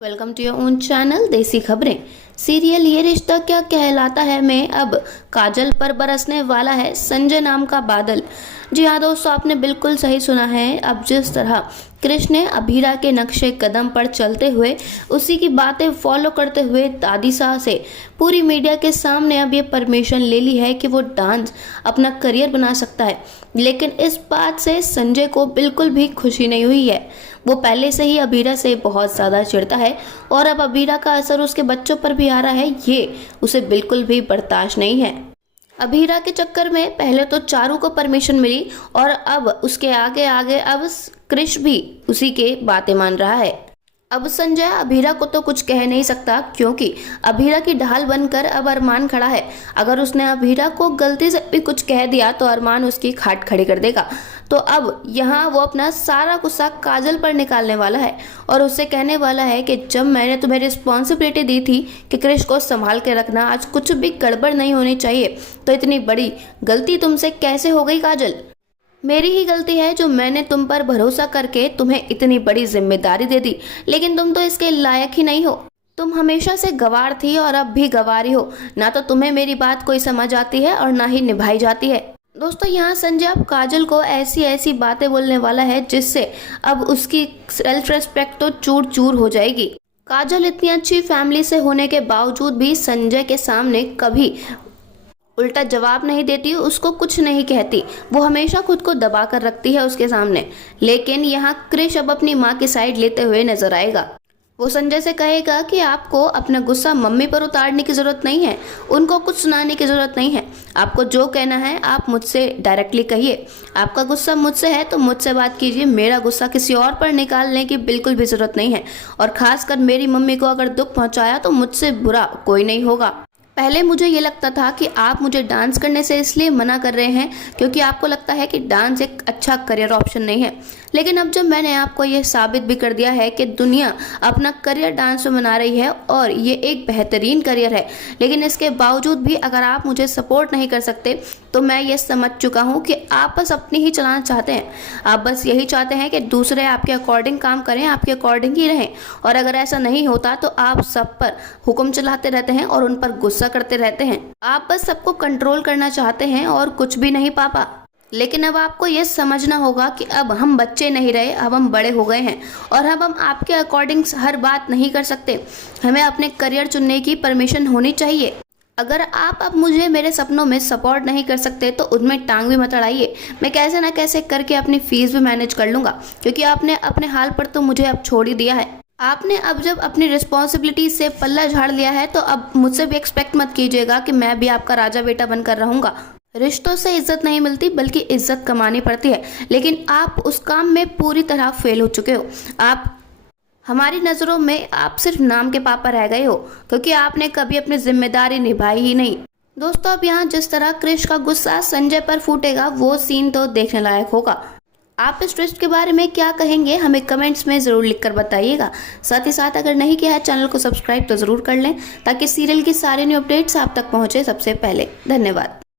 Welcome to your own channel Desi Khabren. Serial ये रिश्ता क्या कहलाता है में अब काजल पर बरसने वाला है संजय नाम का बादल। जी हाँ दोस्तों, आपने बिल्कुल सही सुना है। अब जिस तरह कृष्ण ने अभीरा के नक्शे कदम पर चलते हुए उसी की बातें फॉलो करते हुए दादी साह से पूरी मीडिया के सामने अब ये परमिशन ले ली है कि वो डांस अपना करियर बना सकता है, लेकिन इस बात से संजय को बिल्कुल भी खुशी नहीं हुई है। वो पहले से ही अभीरा से बहुत ज़्यादा चिढ़ता है और अब अभीरा का असर उसके बच्चों पर भी आ रहा है, ये उसे बिल्कुल भी बर्दाश्त नहीं है। अभीरा के चक्कर में पहले तो चारू को परमिशन मिली और अब उसके आगे आगे अब कृष भी उसी के बातें मान रहा है। अब संजय अभीरा को तो कुछ कह नहीं सकता क्योंकि अभीरा की ढाल बनकर अब अरमान खड़ा है। अगर उसने अभीरा को गलती से भी कुछ कह दिया तो अरमान उसकी खाट खड़ी कर देगा। तो अब यहाँ वो अपना सारा गुस्सा काजल पर निकालने वाला है और उससे कहने वाला है कि जब मैंने तुम्हें रिस्पॉन्सिबिलिटी दी थी कि कृष को संभाल के रखना, आज कुछ भी गड़बड़ नहीं होनी चाहिए, तो इतनी बड़ी गलती तुमसे कैसे हो गई काजल? मेरी ही गलती है जो मैंने तुम पर भरोसा करके तुम्हें इतनी बड़ी जिम्मेदारी दे दी, लेकिन तुम तो इसके लायक ही नहीं हो। तुम हमेशा से गंवार थी और अब भी गंवारी हो। ना तो तुम्हें मेरी बात कोई समझ आती है और ना ही निभाई जाती है। दोस्तों, यहाँ संजय अब काजल को ऐसी ऐसी बातें बोलने वाला है जिससे अब उसकी सेल्फ रेस्पेक्ट तो चूर चूर हो जाएगी। काजल इतनी अच्छी फैमिली से होने के बावजूद भी संजय के सामने कभी उल्टा जवाब नहीं देती, उसको कुछ नहीं कहती। वो हमेशा खुद को दबा कर रखती है उसके सामने। लेकिन यहाँ कृष अब अपनी माँ की साइड लेते हुए नजर आएगा। वो संजय से कहेगा कि आपको अपना गुस्सा मम्मी पर उतारने की ज़रूरत नहीं है, उनको कुछ सुनाने की ज़रूरत नहीं है। आपको जो कहना है आप मुझसे डायरेक्टली कहिए। आपका गुस्सा मुझसे है तो मुझसे बात कीजिए। मेरा गुस्सा किसी और पर निकालने की बिल्कुल भी ज़रूरत नहीं है, और ख़ासकर मेरी मम्मी को अगर दुख पहुँचाया तो मुझसे बुरा कोई नहीं होगा। पहले मुझे ये लगता था कि आप मुझे डांस करने से इसलिए मना कर रहे हैं क्योंकि आपको लगता है कि डांस एक अच्छा करियर ऑप्शन नहीं है, लेकिन अब जब मैंने आपको ये साबित भी कर दिया है कि दुनिया अपना करियर डांस में बना रही है और ये एक बेहतरीन करियर है, लेकिन इसके बावजूद भी अगर आप मुझे सपोर्ट नहीं कर सकते तो मैं ये समझ चुका हूँ कि आप बस अपनी ही चलाना चाहते हैं। आप बस यही चाहते हैं कि दूसरे आपके अकॉर्डिंग काम करें, आपके अकॉर्डिंग ही रहें, और अगर ऐसा नहीं होता तो आप सब पर हुक्म चलाते रहते हैं और उन पर गुस्सा करते रहते हैं। आप बस सबको कंट्रोल करना चाहते हैं और कुछ भी नहीं पापा। लेकिन अब आपको ये समझना होगा कि अब हम बच्चे नहीं रहे, अब हम बड़े हो गए हैं और अब हम आपके अकॉर्डिंग हर बात नहीं कर सकते। हमें अपने करियर चुनने की परमिशन होनी चाहिए। अगर आप अब मुझे मेरे सपनों में सपोर्ट नहीं कर सकते तो उनमें टांग भी मत अड़ाइए। मैं कैसे ना कैसे करके अपनी फीस भी मैनेज कर लूँगा, क्योंकि आपने अपने हाल पर तो मुझे अब छोड़ ही दिया है। आपने अब जब अपनी रिस्पॉन्सिबिलिटी से पल्ला झाड़ लिया है तो अब मुझसे भी एक्सपेक्ट मत कीजिएगा कि मैं भी आपका राजा बेटा बनकर रहूँगा। रिश्तों से इज्जत नहीं मिलती बल्कि इज्जत कमानी पड़ती है, लेकिन आप उस काम में पूरी तरह फेल हो चुके हो। आप हमारी नज़रों में आप सिर्फ नाम के पापा रह गए हो, क्योंकि आपने कभी अपनी जिम्मेदारी निभाई ही नहीं। दोस्तों, अब यहाँ जिस तरह कृष का गुस्सा संजय पर फूटेगा वो सीन तो देखने लायक होगा। आप इस ट्विस्ट के बारे में क्या कहेंगे हमें कमेंट्स में ज़रूर लिखकर बताइएगा। साथ ही साथ अगर नहीं किया है चैनल को सब्सक्राइब तो ज़रूर कर लें ताकि सीरियल की सारी न्यू अपडेट्स आप तक पहुँचे सबसे पहले। धन्यवाद।